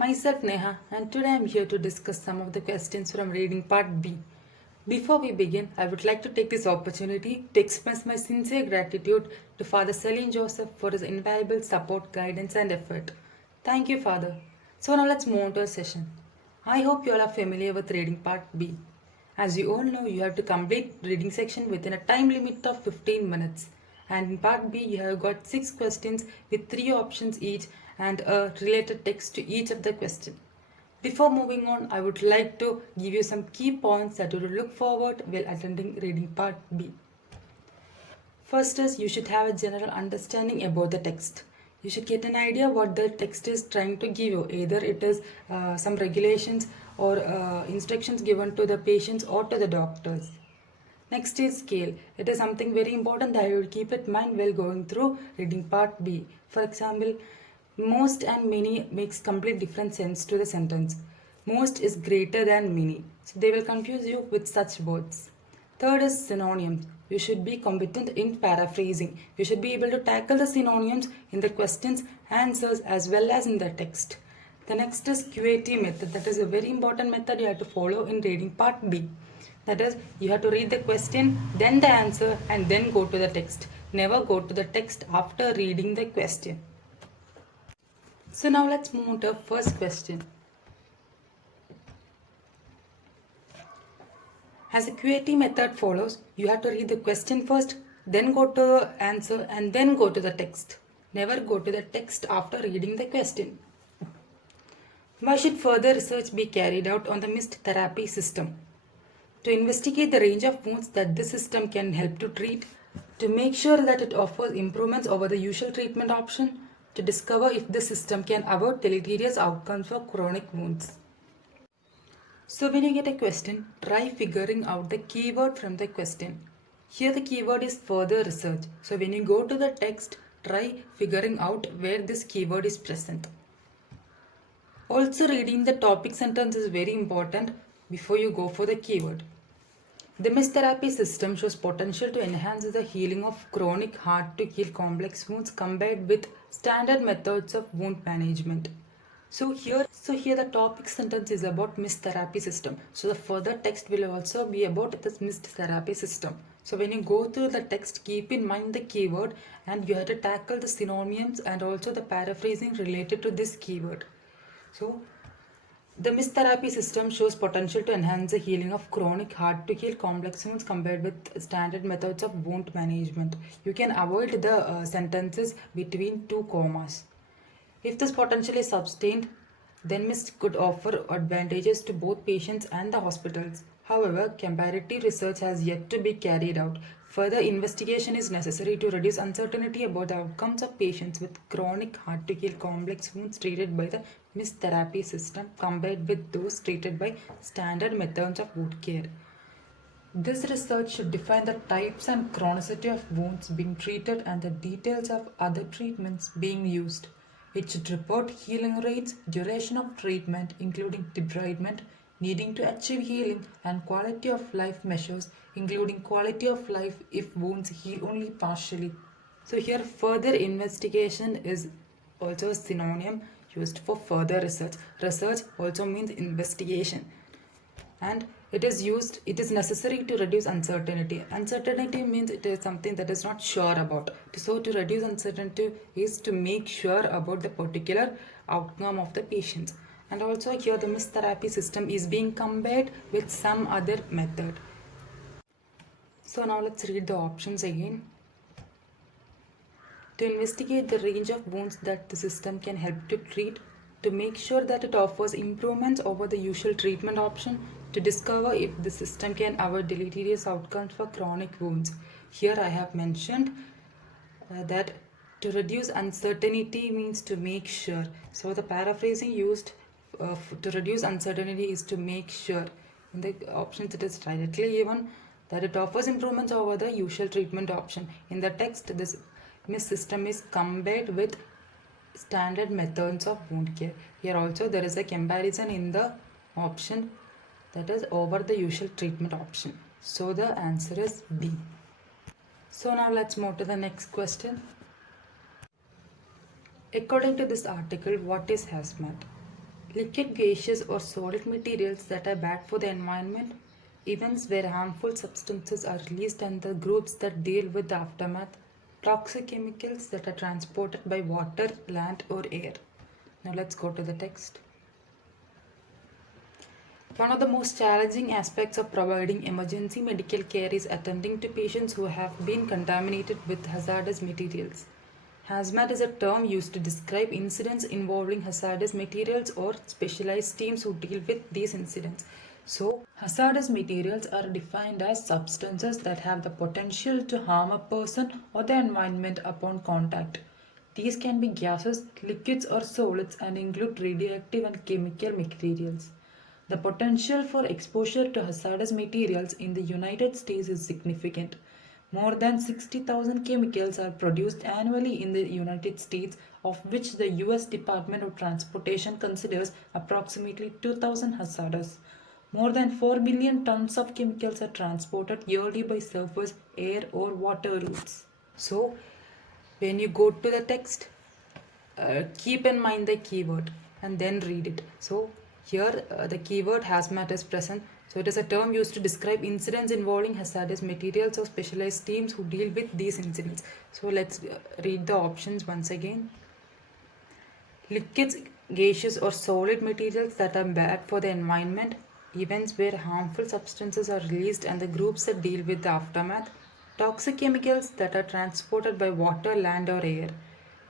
Myself Neha, and today I am here to discuss some of the questions from reading part B. Before we begin, I would like to take this opportunity to express my sincere gratitude to Father Celine Joseph for his invaluable support, guidance, and effort. Thank you, Father. So now let's move on to our session. I hope you all are familiar with reading part B. As you all know, you have to complete reading section within a time limit of 15 minutes. And in part B, you have got 6 questions with 3 options each and a related text to each of the question. Before moving on, I would like to give you some key points that you will look forward while attending reading part B. First is you should have a general understanding about the text. You should get an idea what the text is trying to give you. Either it is some regulations or instructions given to the patients or to the doctors. Next is scale. It is something very important that you will keep in mind while going through reading part B. For example, most and many makes complete different sense to the sentence. Most is greater than many. So they will confuse you with such words. Third is synonyms. You should be competent in paraphrasing. You should be able to tackle the synonyms in the questions, answers as well as in the text. The next is QAT method. That is a very important method you have to follow in reading part B. That is, you have to read the question, then the answer, and then go to the text. Never go to the text after reading the question. So now let's move on to the first question. As the QAT method follows, you have to read the question first, then go to the answer, and then go to the text. Never go to the text after reading the question. Why should further research be carried out on the mist therapy system? To investigate the range of wounds that this system can help to treat, to make sure that it offers improvements over the usual treatment option, to discover if the system can avoid deleterious outcomes for chronic wounds. So when you get a question, try figuring out the keyword from the question. Here the keyword is further research. So when you go to the text, try figuring out where this keyword is present. Also, reading the topic sentence is very important before you go for the keyword. The mist therapy system shows potential to enhance the healing of chronic hard to heal complex wounds compared with standard methods of wound management. So here the topic sentence is about mist therapy system. So the further text will also be about this mist therapy system. So when you go through the text, keep in mind the keyword and you have to tackle the synonyms and also the paraphrasing related to this keyword. So the mist therapy system shows potential to enhance the healing of chronic hard to heal complex wounds compared with standard methods of wound management. You can avoid the sentences between 2 commas. If this potential is sustained, then mist could offer advantages to both patients and the hospitals. However, comparative research has yet to be carried out. Further investigation is necessary to reduce uncertainty about the outcomes of patients with chronic hard to heal complex wounds treated by the mist therapy system compared with those treated by standard methods of wound care. This research should define the types and chronicity of wounds being treated and the details of other treatments being used. It should report healing rates, duration of treatment, including debridement, needing to achieve healing, and quality of life measures, including quality of life if wounds heal only partially. So here further investigation is also a synonym used for further research. Research also means investigation. And it is necessary to reduce uncertainty. Uncertainty means it is something that is not sure about. So to reduce uncertainty is to make sure about the particular outcome of the patients. And also here the mist therapy system is being compared with some other method. So now let's read the options again. To investigate the range of wounds that the system can help to treat, to make sure that it offers improvements over the usual treatment option, to discover if the system can avoid deleterious outcomes for chronic wounds. Here I have mentioned that to reduce uncertainty means to make sure. So the paraphrasing used to reduce uncertainty is to make sure. In the options it is directly given that it offers improvements over the usual treatment option. In the text, this mist system is compared with standard methods of wound care. Here also there is a comparison in the option, that is over the usual treatment option. So the answer is B. So now let's move to the next question. According to this article, what is Hazmat? Liquid, gaseous, or solid materials that are bad for the environment, events where harmful substances are released, and the groups that deal with the aftermath, toxic chemicals that are transported by water, land, or air. Now let's go to the text. One of the most challenging aspects of providing emergency medical care is attending to patients who have been contaminated with hazardous materials. Hazmat is a term used to describe incidents involving hazardous materials or specialized teams who deal with these incidents. So, hazardous materials are defined as substances that have the potential to harm a person or the environment upon contact. These can be gases, liquids, or solids and include radioactive and chemical materials. The potential for exposure to hazardous materials in the United States is significant. More than 60,000 chemicals are produced annually in the United States, of which the US Department of Transportation considers approximately 2,000 hazardous. More than 4 billion tons of chemicals are transported yearly by surface, air, or water routes. So, when you go to the text, keep in mind the keyword and then read it. So here the keyword hazmat is present. So it is a term used to describe incidents involving hazardous materials or specialized teams who deal with these incidents. So let's read the options once again. Liquids, gaseous, or solid materials that are bad for the environment, events where harmful substances are released, and the groups that deal with the aftermath, toxic chemicals that are transported by water, land, or air.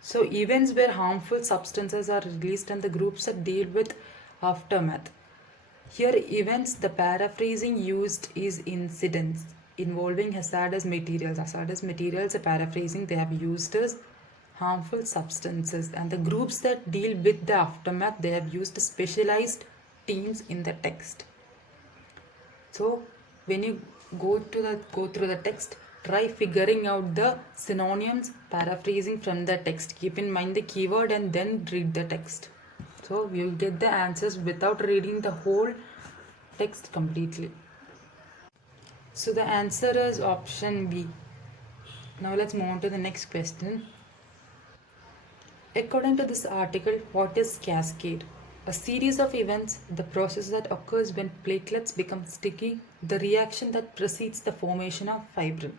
So, events where harmful substances are released and the groups that deal with aftermath. Here, events, the paraphrasing used is incidents involving hazardous materials. Hazardous materials, the paraphrasing they have used is harmful substances, and the groups that deal with the aftermath they have used specialized teams in the text. So when you go through the text, try figuring out the synonyms, paraphrasing from the text. Keep in mind the keyword and then read the text. So you'll get the answers without reading the whole text completely. So the answer is option B. Now let's move on to the next question. According to this article, what is cascade? A series of events, the process that occurs when platelets become sticky, the reaction that precedes the formation of fibrin.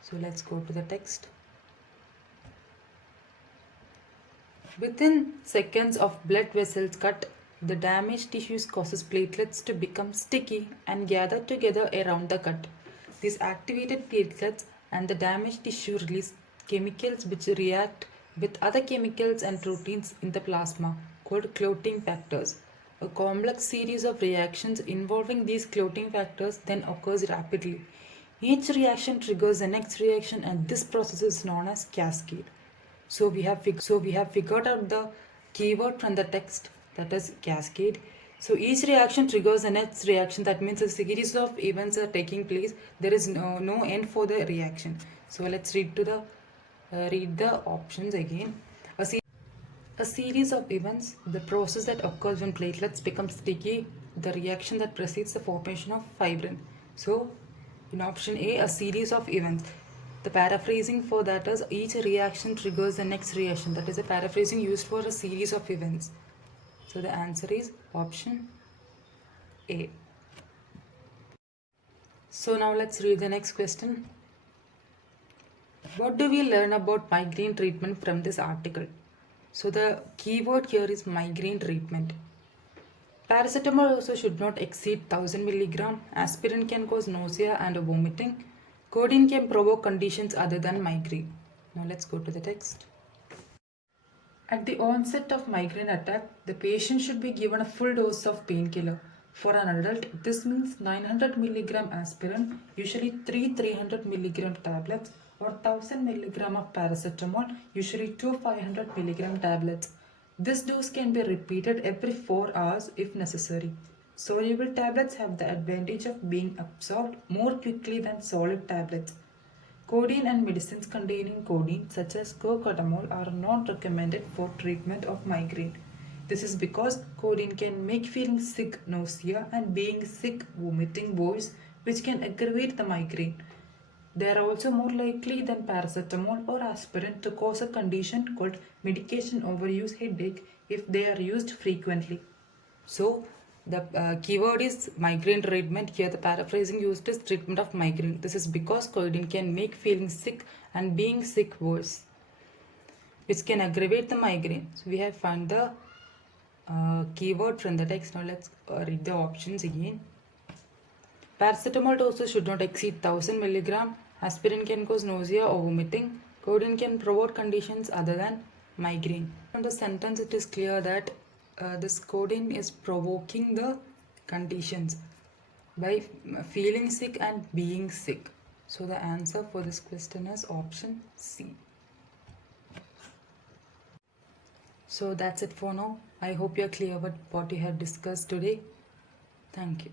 So let's go to the text. Within seconds of blood vessels cut, the damaged tissues causes platelets to become sticky and gather together around the cut. These activated platelets and the damaged tissue release chemicals which react with other chemicals and proteins in the plasma called clotting factors. A complex series of reactions involving these clotting factors then occurs rapidly. Each reaction triggers the next reaction, and this process is known as cascade. So we have figured out the keyword from the text, that is cascade. So each reaction triggers the next reaction. That means a series of events are taking place. There is no end for the reaction. So let's read the options again. A series of events, the process that occurs when platelets become sticky, the reaction that precedes the formation of fibrin. So in option A, a series of events. The paraphrasing for that is each reaction triggers the next reaction. That is a paraphrasing used for a series of events. So the answer is option A. So now let's read the next question. What do we learn about migraine treatment from this article? So the keyword here is migraine treatment. Paracetamol also should not exceed 1000 mg. Aspirin can cause nausea and vomiting. Codeine can provoke conditions other than migraine. Now let's go to the text. At the onset of migraine attack, the patient should be given a full dose of painkiller. For an adult, this means 900 mg aspirin, usually 300 mg tablets, or 1000 mg of paracetamol, usually 2 500 mg tablets. This dose can be repeated every 4 hours if necessary. Soluble tablets have the advantage of being absorbed more quickly than solid tablets. Codeine and medicines containing codeine, such as cocodamol, are not recommended for treatment of migraine. This is because codeine can make feeling sick, nausea, and being sick, vomiting worse, which can aggravate the migraine. They are also more likely than paracetamol or aspirin to cause a condition called medication overuse headache, if they are used frequently. So the keyword is migraine treatment. Here the paraphrasing used is treatment of migraine. This is because codeine can make feeling sick and being sick worse, which can aggravate the migraine. So we have found the keyword from the text. Now let's read the options again. Paracetamol doses should not exceed 1000 milligram. Aspirin can cause nausea or vomiting. Codeine can provoke conditions other than migraine. From the sentence, it is clear that this codeine is provoking the conditions by feeling sick and being sick. So the answer for this question is option C. So that's it for now. I hope you're clear about what we have discussed today. Thank you.